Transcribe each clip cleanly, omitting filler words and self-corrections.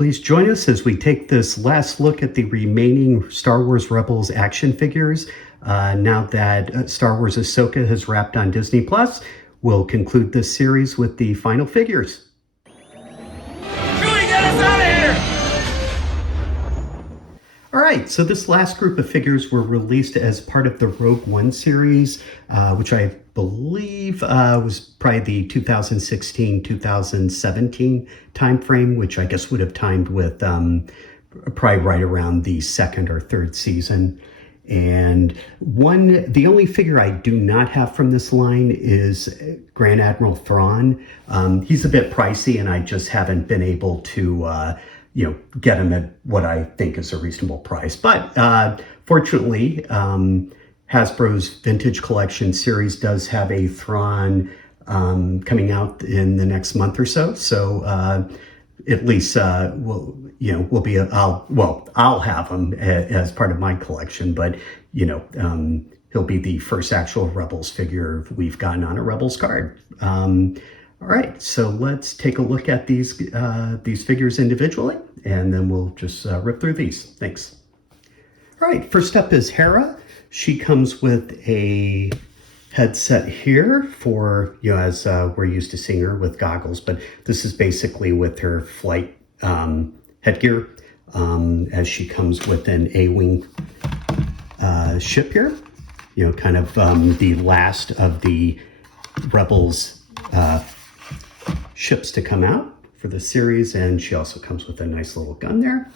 Please join us as we take this last look at the remaining Star Wars Rebels action figures. Now that Star Wars Ahsoka has wrapped on Disney+, we'll conclude this series with the final figures. Chewie, get us out of here! All right, so this last group of figures were released as part of the Rogue One series, which I believe was probably the 2016-2017 timeframe, which I guess would have timed with probably right around the second or third season. And the only figure I do not have from this line is Grand Admiral Thrawn. He's a bit pricey, and I just haven't been able to get him at what I think is a reasonable price. But fortunately, Hasbro's Vintage Collection series does have a Thrawn coming out in the next month or so. So at least I'll have him as part of my collection. But he'll be the first actual Rebels figure we've gotten on a Rebels card. All right, so let's take a look at these figures individually, and then we'll just rip through these. Thanks. All right, first up is Hera. She comes with a headset here for, as we're used to seeing her with goggles, but this is basically with her flight headgear, as she comes with an A-Wing ship here. Kind of the last of the Rebels ships to come out for the series, and she also comes with a nice little gun there.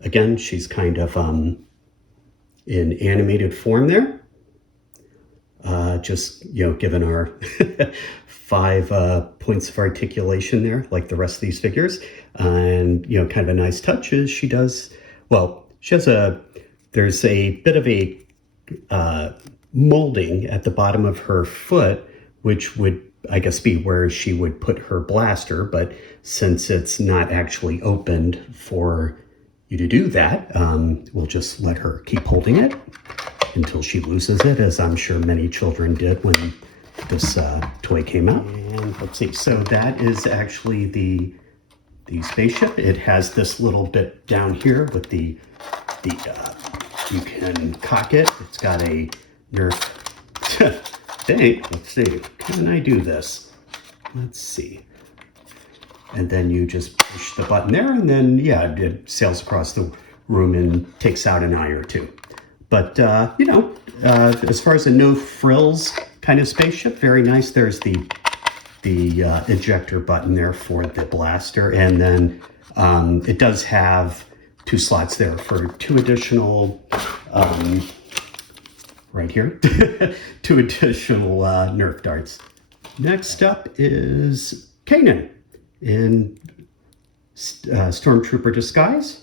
Again, she's kind of in animated form there. Just, given our 5 points of articulation there, like the rest of these figures. And, kind of a nice touch is she has there's a bit of a molding at the bottom of her foot, which would, I guess, be where she would put her blaster. But since it's not actually opened for you to do that, we'll just let her keep holding it until she loses it, as I'm sure many children did when this toy came out. And let's see, so that is actually the spaceship. It has this little bit down here with the you can cock it. It's got a Nerf thing. Let's see, can I do this? Let's see. And then you just push the button there, and then, it sails across the room and takes out an eye or two. But, as far as a no frills kind of spaceship, very nice. There's the ejector button there for the blaster. And then it does have 2 slots there for 2 additional, right here, 2 additional Nerf darts. Next up is Kanan in Stormtrooper disguise.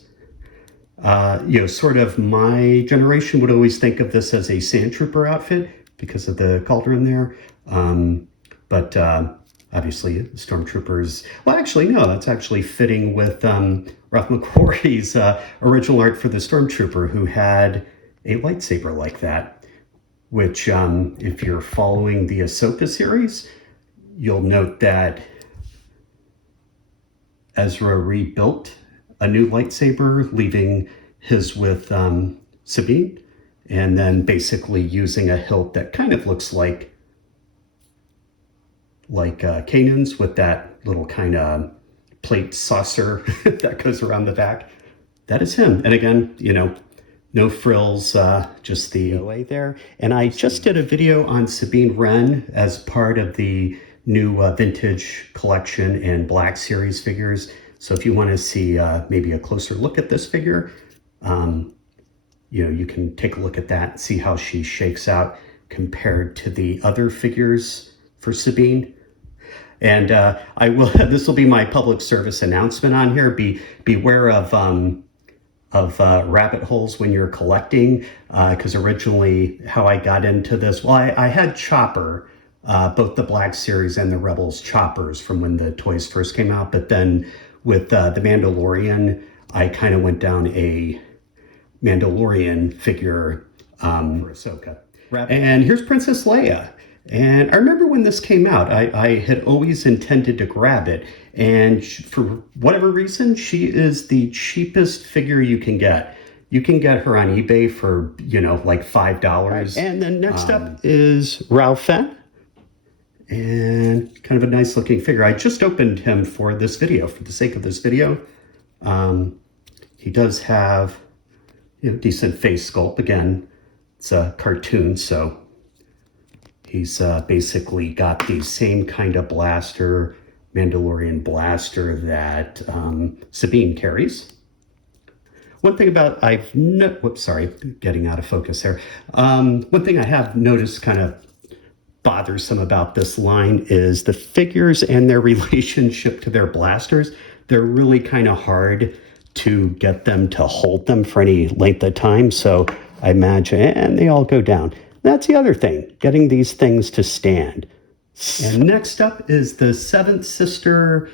Sort of my generation would always think of this as a Sandtrooper outfit because of the cauldron there. But obviously, Stormtroopers, well, actually, no, that's actually fitting with Ralph McQuarrie's original art for the Stormtrooper, who had a lightsaber like that, which, if you're following the Ahsoka series, you'll note that Ezra rebuilt a new lightsaber, leaving his with Sabine, and then basically using a hilt that kind of looks like Kanan's, with that little kind of plate saucer that goes around the back. That is him. And again, no frills, just the OA there. And I just did a video on Sabine Wren as part of the new Vintage Collection and Black Series figures. So if you want to see maybe a closer look at this figure, you can take a look at that and see how she shakes out compared to the other figures for Sabine. And I will. This will be my public service announcement on here. Beware of rabbit holes when you're collecting, because originally how I got into this, well, I had Chopper, both the Black Series and the Rebels Choppers from when the toys first came out, but then with the Mandalorian, I kind of went down a Mandalorian figure for Ahsoka. And here's Princess Leia. And I remember when this came out, I had always intended to grab it. And for whatever reason, she is the cheapest figure you can get. You can get her on eBay for, like $5. And then next up is Roque One. And kind of a nice looking figure. I just opened him for this video, for the sake of this video. He does have decent face sculpt. Again, it's a cartoon, so he's basically got the same kind of blaster, Mandalorian blaster that Sabine carries. One thing about getting out of focus there. One thing I have noticed kind of bothersome about this line is the figures and their relationship to their blasters. They're really kind of hard to get them to hold them for any length of time. So I imagine, and they all go down. That's the other thing, getting these things to stand. And next up is the Seventh Sister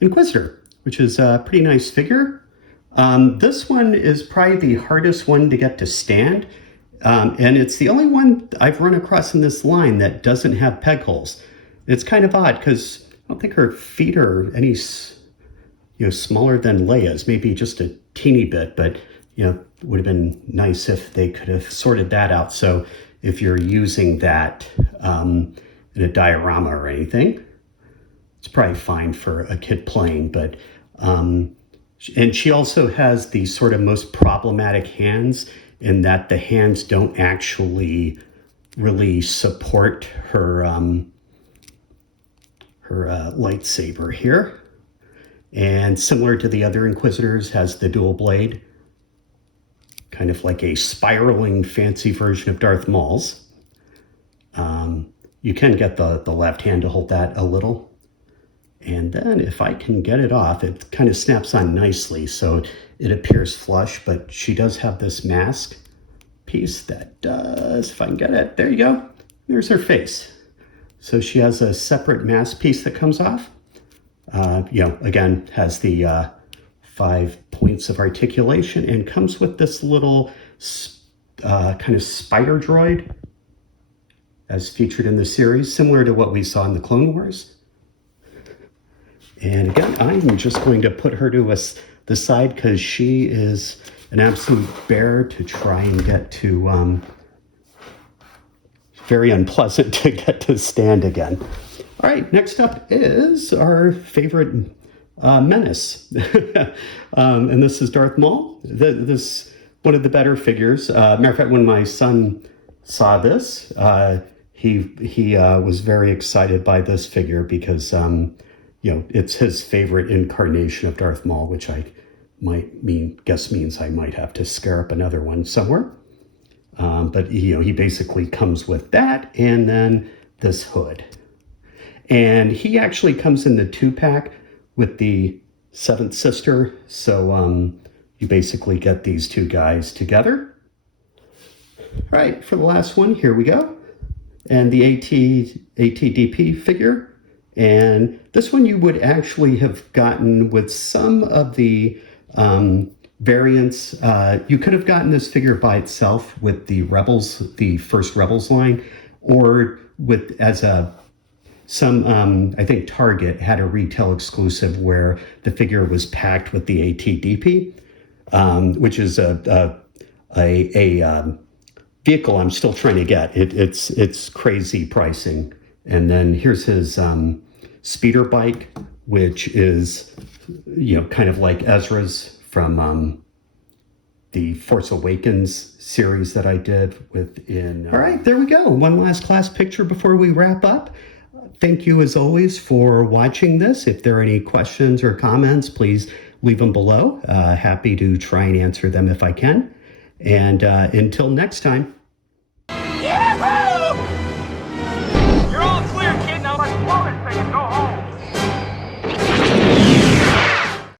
Inquisitor, which is a pretty nice figure. This one is probably the hardest one to get to stand. And it's the only one I've run across in this line that doesn't have peg holes. It's kind of odd because I don't think her feet are any smaller than Leia's, maybe just a teeny bit, but it would have been nice if they could have sorted that out. So if you're using that in a diorama or anything, it's probably fine for a kid playing. But and she also has the sort of most problematic hands in that the hands don't actually really support her lightsaber here. And similar to the other Inquisitors, has the dual blade, kind of like a spiraling fancy version of Darth Maul's. You can get the left hand to hold that a little. And then if I can get it off, it kind of snaps on nicely, so it appears flush, but she does have this mask piece that does, if I can get it, there you go. There's her face. So she has a separate mask piece that comes off. Again, has the 5 points of articulation and comes with this little kind of spider droid as featured in the series, similar to what we saw in the Clone Wars. And again, I'm just going to put her to the side because she is an absolute bear to try and get to. Very unpleasant to get to stand again. All right, next up is our favorite menace. And this is Darth Maul. This one of the better figures. Matter of fact, when my son saw this, he was very excited by this figure because it's his favorite incarnation of Darth Maul, which I guess means I might have to scare up another one somewhere. But he basically comes with that and then this hood. And he actually comes in the 2-pack with the Seventh Sister. So you basically get these two guys together. All right, for the last one, here we go. And the ATDP figure. And this one you would actually have gotten with some of the variants. You could have gotten this figure by itself with the Rebels, the first Rebels line, or with I think Target had a retail exclusive where the figure was packed with the ATDP, which is a vehicle I'm still trying to get. It's crazy pricing. And then here's his speeder bike, which is kind of like Ezra's from the Force Awakens series that I did within. All right, there we go. One last class picture before we wrap up. Thank you, as always, for watching this. If there are any questions or comments, please leave them below. Happy to try and answer them if I can. And until next time. Yahoo! You're all clear, kid. Now let's blow this thing and go